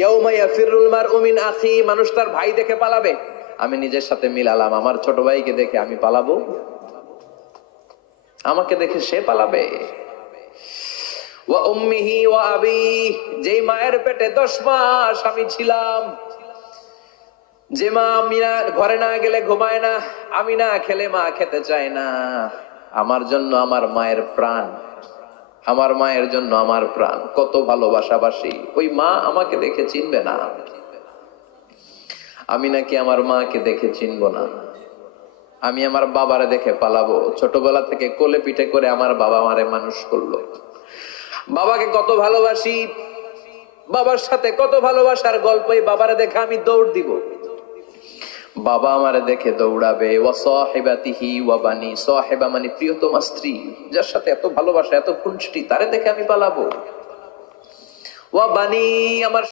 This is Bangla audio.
ইয়াউমা ইয়াফিরুল মারউ মিন আখি, মানুষ তার ভাই দেখে পালাবে। আমি নিজের সাথে মিলালাম, আমার ছোট ভাইকে দেখে আমি পালাবো? আমাকে দেখে সে পালাবে? ওয়া উম্মিহি ওয়া আবি, যেই মায়ের পেটে 10 মাস আমি ছিলাম, যে মা আমি না ঘরে না গেলে ঘুমায় না, আমি না খেলে মা খেতে চায় না, আমার জন্য আমার মায়ের প্রাণ, আমার মায়ের জন্য আমার প্রাণ, কত ভালোবাসাবাসী। ওই মা আমাকে দেখে চিনবে না, আমি নাকি আমার মাকে দেখে চিনবো না। আমি আমার বাবারে দেখে পালাবো। ছোটবেলা থেকে কোলে পিঠে করে আমার বাবা আমারে মানুষ করলো, বাবাকে কত ভালোবাসি, বাবার সাথে কত ভালোবাসার গল্প, এই বাবারে দেখে আমি দৌড় দিব, বাবা আমারে দেখে দৌড়াবে। ওয়া সাহিবাতিহি ওয়া বানি, সাহিবা মানে প্রিয়তমা স্ত্রী, যার সাথে এত ভালোবাসা এত খুনসুটি, তারে দেখে আমি পালাবো। ওয়া বানি, আমার